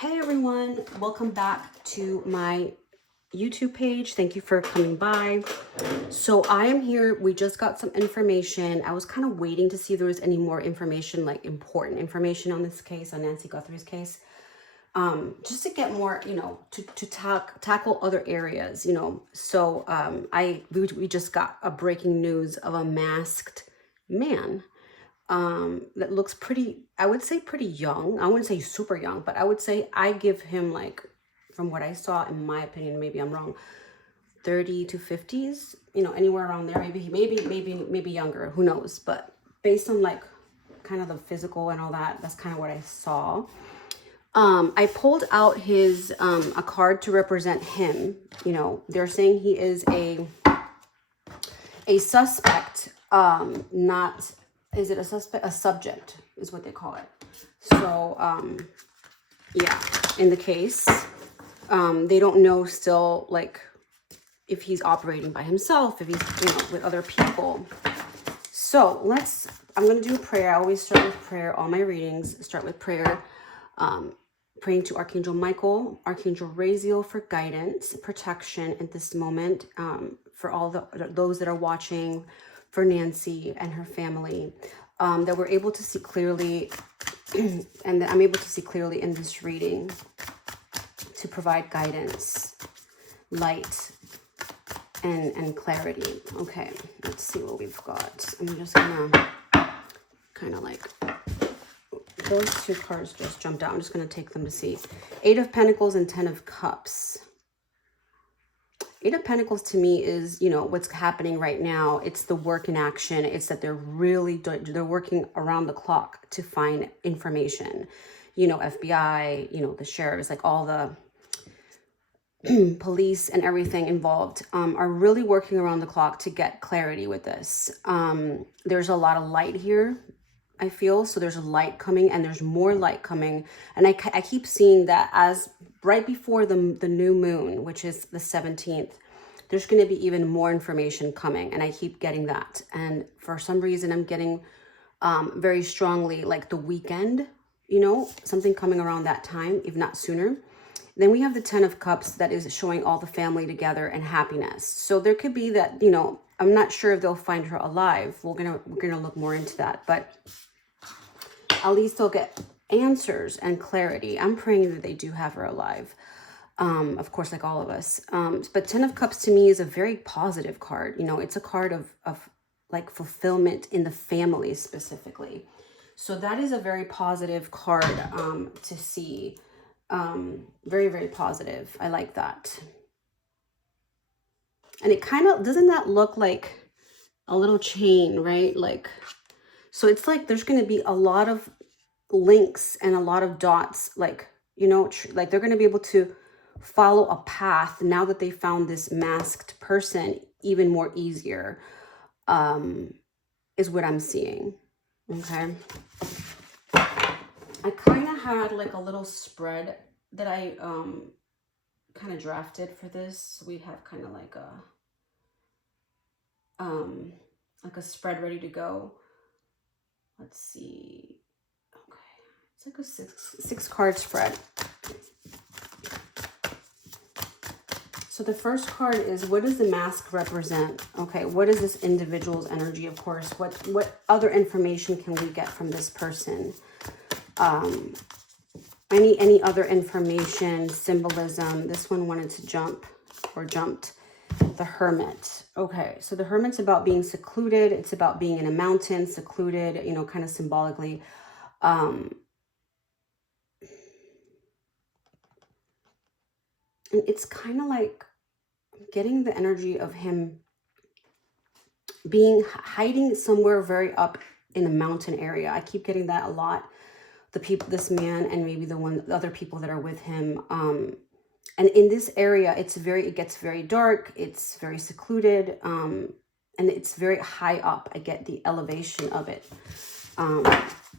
Hey everyone, welcome back to my YouTube page. Thank you for coming by. So I am here. We just got some information. I was kind of waiting to see if there was any more information, like important information on this case, on Nancy Guthrie's case. Just to get more, to tackle other areas, So we just got a breaking news of a masked man that looks pretty, I would say pretty young. I wouldn't say super young, but I would say I give him, like, from what I saw, in my opinion, maybe I'm wrong, 30 to 50s, anywhere around there. Maybe younger, who knows? But based on like kind of the physical and all that, that's kind of what I saw. I pulled out his a card to represent him. They're saying he is a suspect, not, is it a suspect? A subject is what they call it. So, yeah, in the case, they don't know still, like, if he's operating by himself, if he's, with other people. So I'm going to do a prayer. I always start with prayer. All my readings start with prayer. Praying to Archangel Michael, Archangel Raziel for guidance, protection at this moment, for all those that are watching, for Nancy and her family, that we're able to see clearly, and that I'm able to see clearly in this reading, to provide guidance, light, and clarity. Okay, let's see what we've got. I'm just gonna kind of like, those two cards just jumped out. I'm just going to take them to see. 8 of Pentacles and 10 of Cups. 8 of Pentacles to me is, what's happening right now. It's the work in action. It's that they're working around the clock to find information. FBI, the sheriffs, like all the police and everything involved are really working around the clock to get clarity with this. There's a lot of light here, I feel. So there's a light coming, and there's more light coming. And I keep seeing that as right before the new moon, which is the 17th, there's going to be even more information coming. And I keep getting that. And for some reason, I'm getting very strongly like the weekend, something coming around that time, if not sooner. Then we have the 10 of Cups that is showing all the family together and happiness. So there could be that, I'm not sure if they'll find her alive. We're gonna look more into that, but at least they'll get answers and clarity. I'm praying that they do have her alive. Of course, like all of us. But 10 of Cups to me is a very positive card. It's a card of like fulfillment in the family specifically. So that is a very positive card to see. Very, very positive. I like that. And it kind of, doesn't that look like a little chain, right? Like, so it's like there's going to be a lot of links and a lot of dots, like, like they're going to be able to follow a path now that they found this masked person even more easier, is what I'm seeing. Okay. I kind of had like a little spread that I kind of drafted for this. We have kind of like a spread ready to go. Let's see. Okay, it's like a six card spread. So the first card is, what does the mask represent? Okay, what is this individual's energy? Of course, what other information can we get from this person? Any other information, symbolism. This one wanted to jumped. The Hermit. Okay, so the Hermit's about being secluded. It's about being in a mountain, secluded, kind of symbolically. And it's kind of like getting the energy of him hiding somewhere very up in the mountain area. I keep getting that a lot. This man, and maybe the other people that are with him. And in this area, it gets very dark. It's very secluded. And it's very high up. I get the elevation of it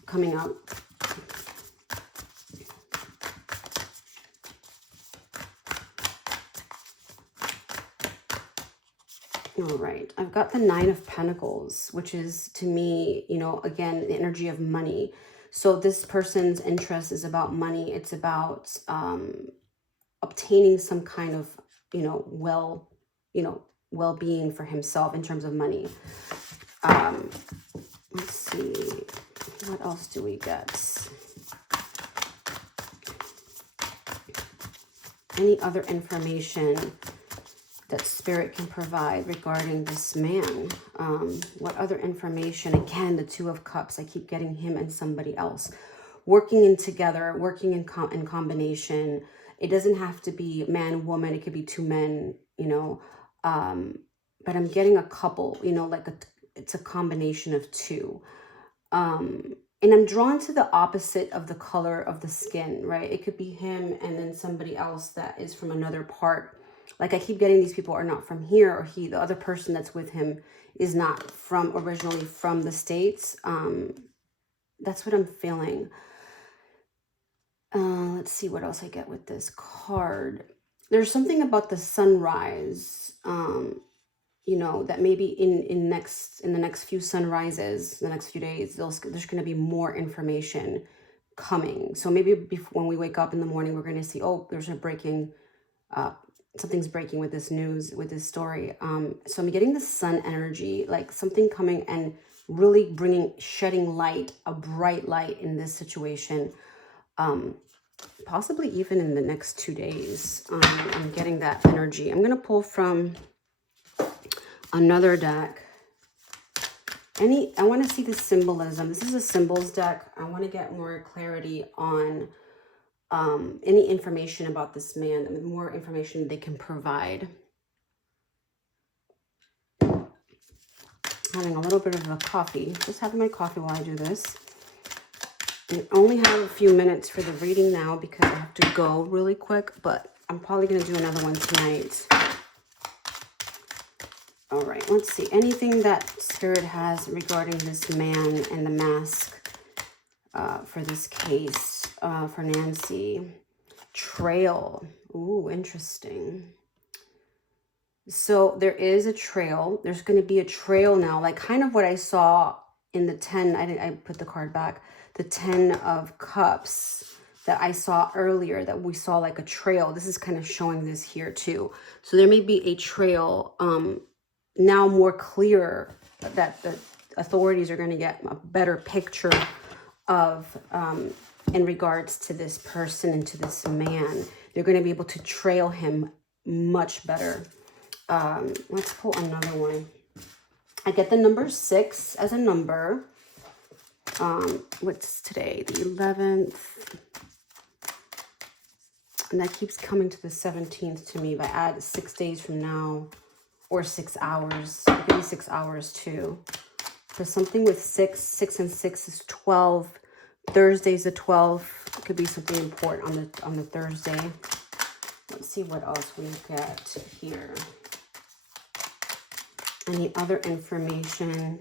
coming up. All right, I've got the 9 of Pentacles, which is, to me, again, the energy of money. So this person's interest is about money. It's about obtaining some kind of, well-being for himself in terms of money. Let's see, what else do we get? Any other information that Spirit can provide regarding this man? What other information? Again, the Two of Cups. I keep getting him and somebody else working in together, working in combination. It doesn't have to be man, woman. It could be two men, but I'm getting a couple, it's a combination of two. And I'm drawn to the opposite of the color of the skin, right? It could be him and then somebody else that is from another part. Like I keep getting these people are not from here, or the other person that's with him is not originally from the States. That's what I'm feeling. Let's see what else I get with this card. There's something about the sunrise, that maybe in the next few sunrises, the next few days, there's going to be more information coming. So maybe when we wake up in the morning, we're going to see, oh, there's a breaking, something's breaking with this news, with this story. So I'm getting the sun energy, like something coming and really shedding light, a bright light in this situation. Possibly even in the next 2 days. I'm getting that energy. I'm going to pull from another deck. I want to see the symbolism. This is a symbols deck. I want to get more clarity on any information about this man, the more information they can provide. Having a little bit of a coffee. Just having my coffee while I do this. I only have a few minutes for the reading now because I have to go really quick, but I'm probably going to do another one tonight. All right, let's see. Anything that Spirit has regarding this man and the mask for this case for Nancy. Trail. Ooh, interesting. So there is a trail. There's going to be a trail now, like kind of what I saw in the 10. I put the card back. The 10 of Cups that I saw earlier, that we saw like a trail. This is kind of showing this here too. So there may be a trail now more clear, that the authorities are going to get a better picture of in regards to this person and to this man. They're going to be able to trail him much better. Let's pull another one. I get the number 6 as a number. What's today? The 11th. And that keeps coming to the 17th to me. If I add 6 days from now, or 6 hours, it could be 6 hours too. So something with 6 and 6 is 12. Thursday's the 12th. It could be something important on the Thursday. Let's see what else we get here. Any other information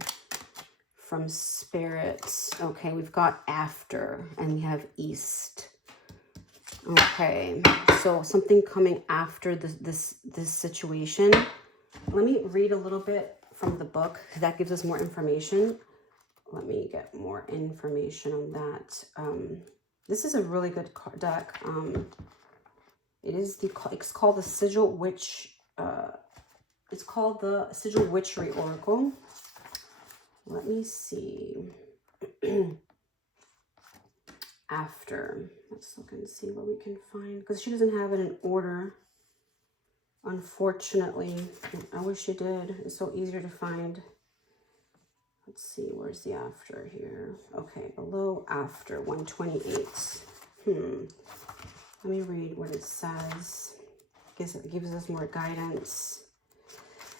from Spirit? Okay, we've got after, and we have east. Okay, so something coming after this situation. Let me read a little bit from the book, because that gives us more information. Let me get more information on that. This is a really good deck. It's called the Sigil Witch. It's called the Sigil Witchery Oracle. Let me see. After. Let's look and see what we can find. Because she doesn't have it in order. Unfortunately. I wish she did. It's so easier to find. Let's see. Where's the after here? Okay. Below after. 128. Let me read what it says. It gives us more guidance.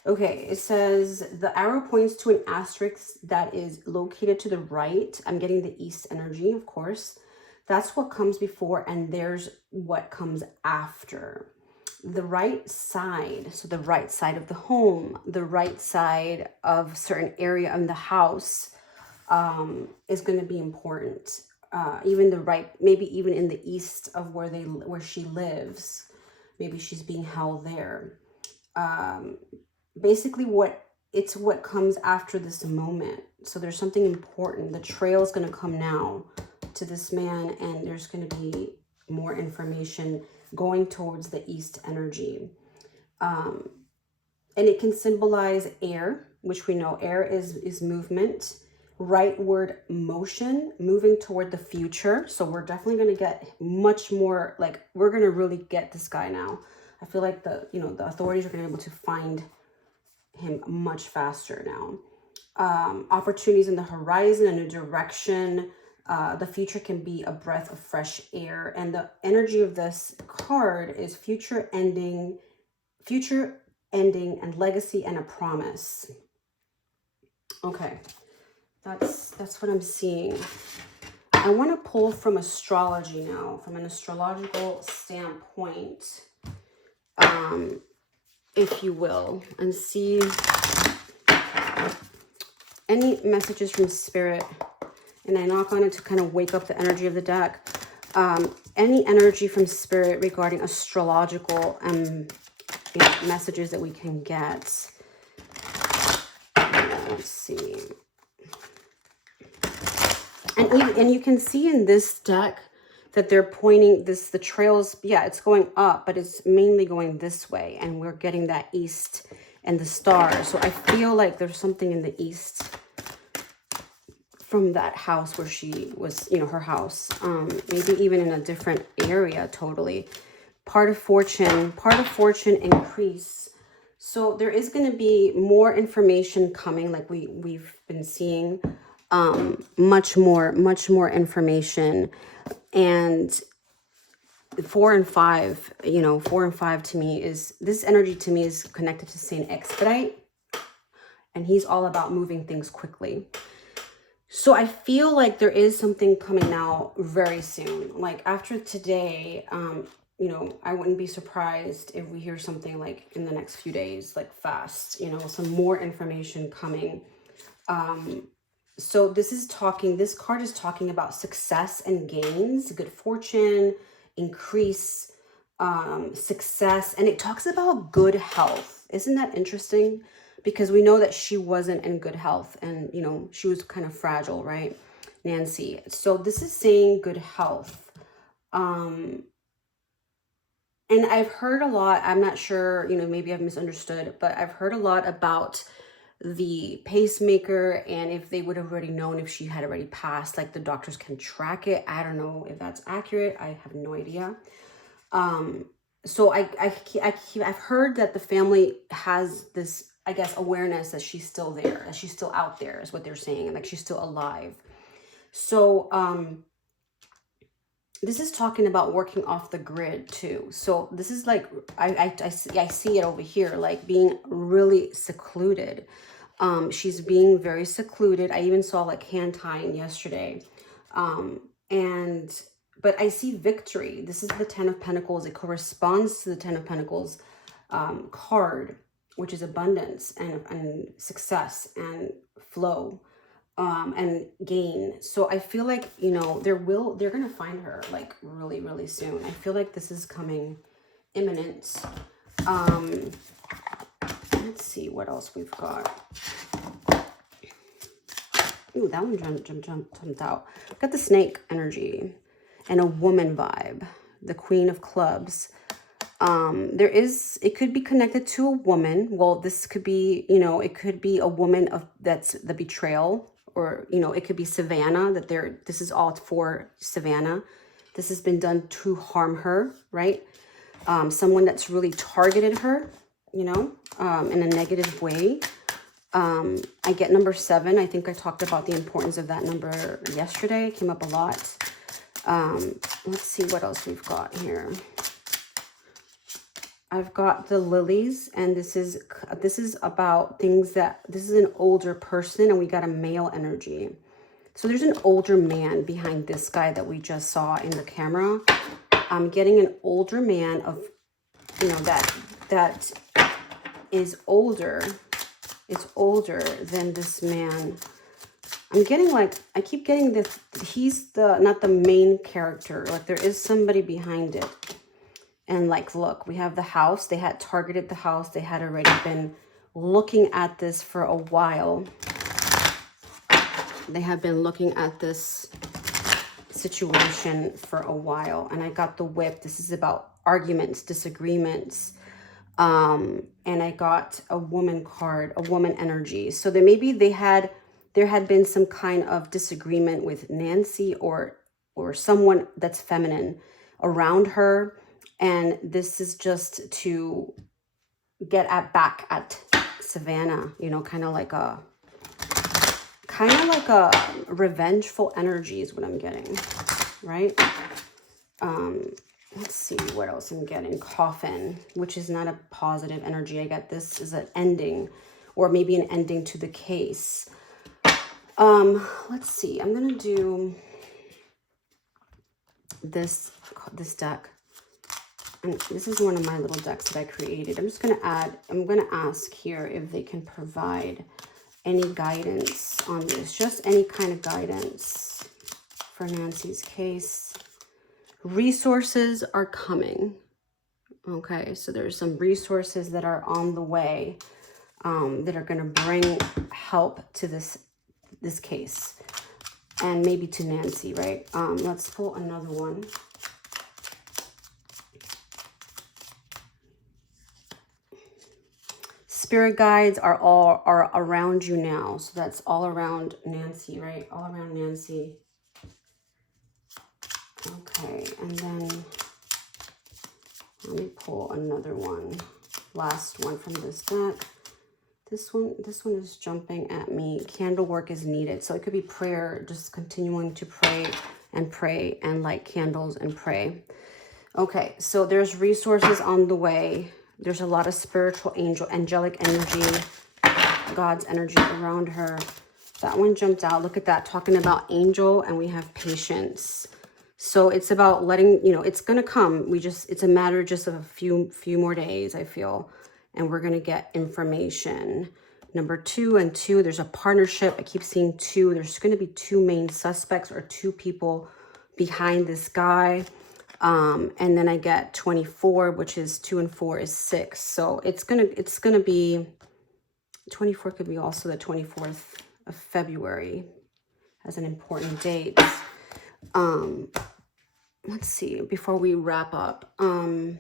Okay, it says the arrow points to an asterisk that is located to the right. I'm getting the east energy, of course. That's what comes before, and there's what comes after. The right side, so the right side of the home, the right side of a certain area in the house is going to be important. Even the right, maybe even in the east of where she lives, maybe she's being held there. Basically what comes after this moment. So there's something important. The trail is going to come now. to this man, and there's going to be more information going towards the east energy. And it can symbolize air, which we know air is movement, rightward motion, moving toward the future. So we're definitely going to get much more, like, we're going to really get this guy now. I feel like the authorities are going to be able to find him much faster now. Opportunities in the horizon, a new direction. The future can be a breath of fresh air. And the energy of this card is future ending and legacy and a promise. Okay, that's what I'm seeing. I want to pull from astrology now, from an astrological standpoint, if you will, and see any messages from spirit. And I knock on it to kind of wake up the energy of the deck. Any energy from spirit regarding astrological messages that we can get. Let's see. And you can see in this deck that they're pointing the trails, yeah, it's going up, but it's mainly going this way. And we're getting that east and the stars. So I feel like there's something in the east from that house where she was, her house, maybe even in a different area totally. Part of fortune increase. So there is going to be more information coming, like we've been seeing, much more information. And 4 and 5, 4 and 5 to me is, this energy to me is connected to Saint Expedite, and he's all about moving things quickly. So I feel like there is something coming now very soon. Like after today, I wouldn't be surprised if we hear something like in the next few days, like fast, some more information coming. So this card is talking about success and gains, good fortune, increase, success. And it talks about good health. Isn't that interesting? Because we know that she wasn't in good health, and, she was kind of fragile, right? Nancy. So this is saying good health. And I've heard a lot, I'm not sure, maybe I've misunderstood, but I've heard a lot about the pacemaker, and if they would have already known if she had already passed, like the doctors can track it. I don't know if that's accurate. I have no idea. So I've heard that the family has this, I guess, awareness that she's still there, that she's still out there is what they're saying, and like she's still alive. So this is talking about working off the grid too. So this is like, I see it over here, like being really secluded. She's being very secluded. I even saw like hand tying yesterday. But I see victory. This is the 10 of Pentacles. It corresponds to the 10 of Pentacles card, which is abundance and success and flow and gain. So I feel like, they're going to find her like really, really soon. I feel like this is coming imminent. Let's see what else we've got. Ooh, that one jumped out. We've got the snake energy and a woman vibe, the Queen of Clubs. It could be connected to a woman. Well, this could be, it could be a woman that's the betrayal, or, it could be Savannah, this is all for Savannah. This has been done to harm her, right? Someone that's really targeted her, in a negative way. I get number 7. I think I talked about the importance of that number yesterday. It came up a lot. Let's see what else we've got here. I've got the lilies, and this is about things this is an older person, and we got a male energy. So there's an older man behind this guy that we just saw in the camera. I'm getting an older man of, that is older. It's older than this man. I'm getting I keep getting this, he's not the main character. Like there is somebody behind it. And look, we have the house. They had targeted the house. They had already been looking at this for a while. They have been looking at this situation for a while. And I got the whip. This is about arguments, disagreements. And I got a woman card, a woman energy. So that maybe there had been some kind of disagreement with Nancy or someone that's feminine around her. And this is just to get back at Savannah, you know, kind of like a revengeful energy is what I'm getting, right? Let's see what else I'm getting. Coffin, which is not a positive energy. I got this is an ending, or maybe an ending to the case. Let's see. I'm gonna do this deck, and this is one of my little decks that I created. I'm gonna ask here if they can provide any guidance on this, just any kind of guidance for Nancy's case. Resources are coming. Okay, so there's some resources that are on the way that are going to bring help to this case, and maybe to Nancy, right? Let's pull another one. Spirit guides are around you now. So that's all around Nancy, right? All around Nancy. Okay, and then let me pull another one. Last one from this deck. This one is jumping at me. Candle work is needed. So it could be prayer, just continuing to pray and light candles and pray. Okay, so there's resources on the way. There's a lot of spiritual angelic energy, God's energy around her. That one jumped out. Look at that, talking about angel, and we have patience. So it's about letting, you know, it's going to come. It's a matter just of a few more days, I feel. And we're going to get information. Number 2 and 2, there's a partnership. I keep seeing 2. There's going to be 2 main suspects or 2 people behind this guy. And then I get 24, which is 2 and 4 is 6. So it's gonna be 24 could be also the 24th of February as an important date. Let's see, before we wrap up, the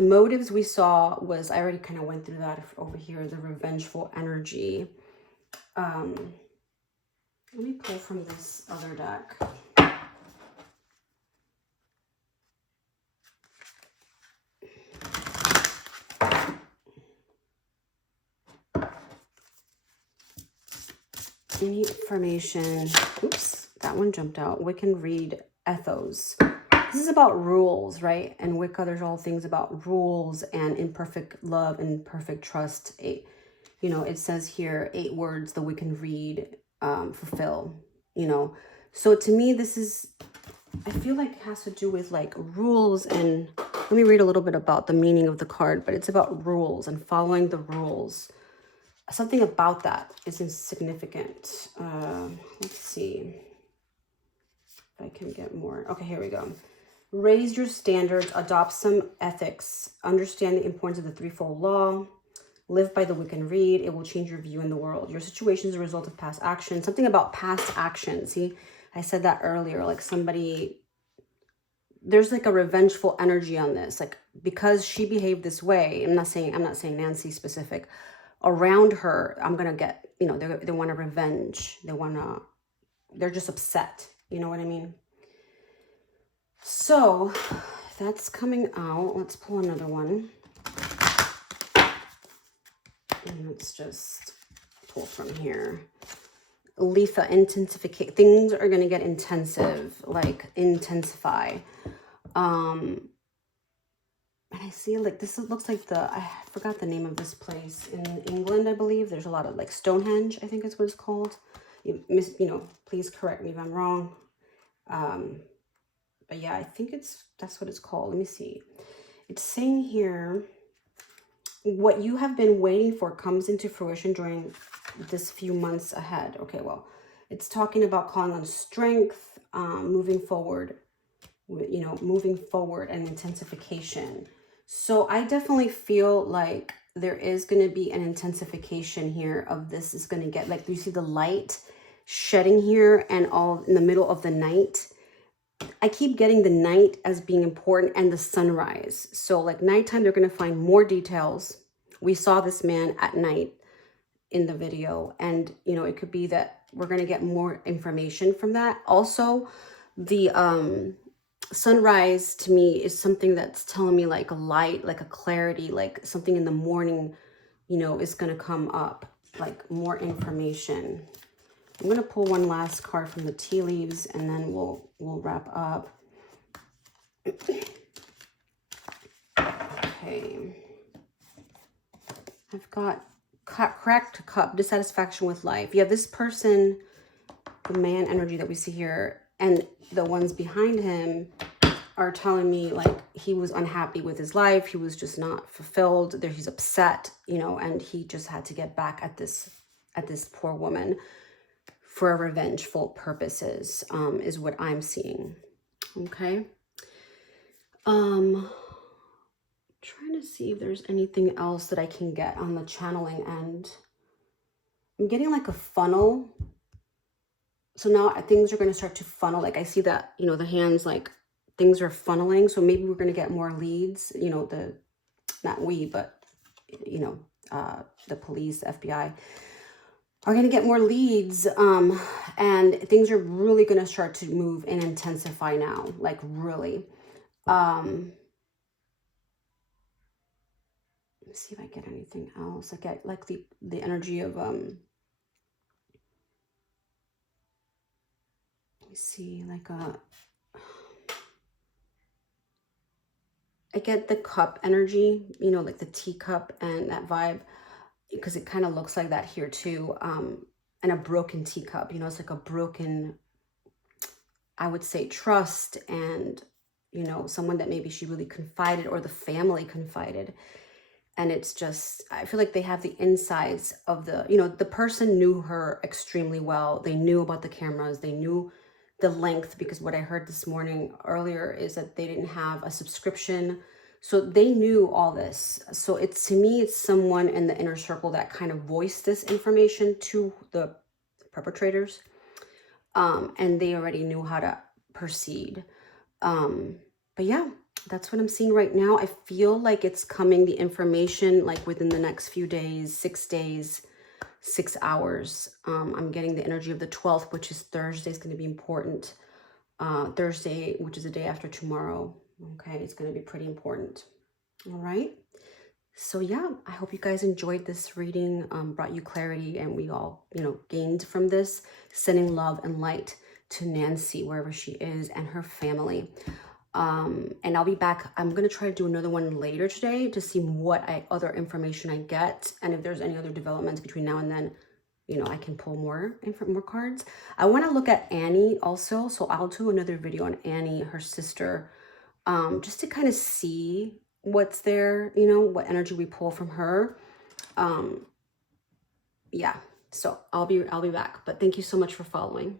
motives we saw was, I already kind of went through that over here, the revengeful energy. Let me pull from this other deck. Any information, oops, that one jumped out. We can read ethos. This is about rules, right? And Wicca, there's all things about rules and imperfect love and perfect trust. You know, it says here 8 words that we can read, fulfill, you know. So to me, this is, I feel like it has to do with like rules. And let me read a little bit about the meaning of the card, but it's about rules and following the rules. Something about that is insignificant. Let's see if I can get more. Okay, here we go. Raise your standards, adopt some ethics, understand the importance of the threefold law, live by the Wiccan read. It will change your view in the world. Your situation is a result of past action. Something about past action. See, I said that earlier, like somebody, there's like a revengeful energy on this. Like because she behaved this way, I'm not saying Nancy specific, around her, I'm going to get, you know, they want to revenge. They're just upset. You know what I mean? So that's coming out. Let's pull another one. And let's just pull from here. Letha, intensify. Things are going to get intensive, like intensify. And I see like this looks like I forgot the name of this place in England, I believe. There's a lot of like Stonehenge, I think is what it's called. You know, please correct me if I'm wrong. But yeah, I think that's what it's called. Let me see. It's saying here, what you have been waiting for comes into fruition during this few months ahead. Okay, well, it's talking about calling on strength, moving forward, you know, moving forward and intensification. So I definitely feel like there is going to be an intensification here of this is going to get, like, you see the light shedding here and all in the middle of the night. I keep getting the night as being important and the sunrise. So like nighttime, they're going to find more details. We saw this man at night in the video, and you know, it could be that we're going to get more information from that. Also, the sunrise to me is something that's telling me like a light, like a clarity, like something in the morning, you know, is going to come up, like more information. I'm going to pull one last card from the tea leaves, and then we'll wrap up. Okay. I've got cracked cup, dissatisfaction with life. Yeah, this person, the man energy that we see here, and the ones behind him are telling me like he was unhappy with his life. He was just not fulfilled. There, he's upset, you know, and he just had to get back at this poor woman for revengeful purposes, is what I'm seeing. Okay. Trying to see if there's anything else that I can get on the channeling end. I'm getting like a funnel. So now things are going to start to funnel. Like I see that, you know, the hands, like things are funneling. So maybe we're going to get more leads, you know, not we, but, you know, the police, the FBI are going to get more leads. And things are really going to start to move and intensify now, like really. Let me see if I get anything else. I get like the energy of, let me see, like I get the cup energy, you know, like the teacup and that vibe, because it kind of looks like that here too. And a broken teacup, you know, it's like a broken, I would say, trust, and, you know, someone that maybe she really confided, or the family confided. And it's just, I feel like they have the insides of the, you know, the person knew her extremely well. They knew about the cameras. They knew the length, because what I heard this morning earlier is that they didn't have a subscription. So they knew all this. So it's, to me, it's someone in the inner circle that kind of voiced this information to the perpetrators. And they already knew how to proceed. But yeah, that's what I'm seeing right now. I feel like it's coming, the information, like within the next few days, 6 days, 6 hours. I'm getting the energy of the 12th, which is Thursday, is going to be important. Thursday, which is the day after tomorrow. Okay, it's going to be pretty important. All right. So yeah, I hope you guys enjoyed this reading, brought you clarity, and we all, you know, gained from this. Sending love and light to Nancy, wherever she is, and her family. And I'll be back. I'm going to try to do another one later today to see what other information I get. And if there's any other developments between now and then, you know, I can pull more cards. I want to look at Annie also. So I'll do another video on Annie, her sister, just to kind of see what's there, you know, what energy we pull from her. Yeah. So I'll be back. But thank you so much for following.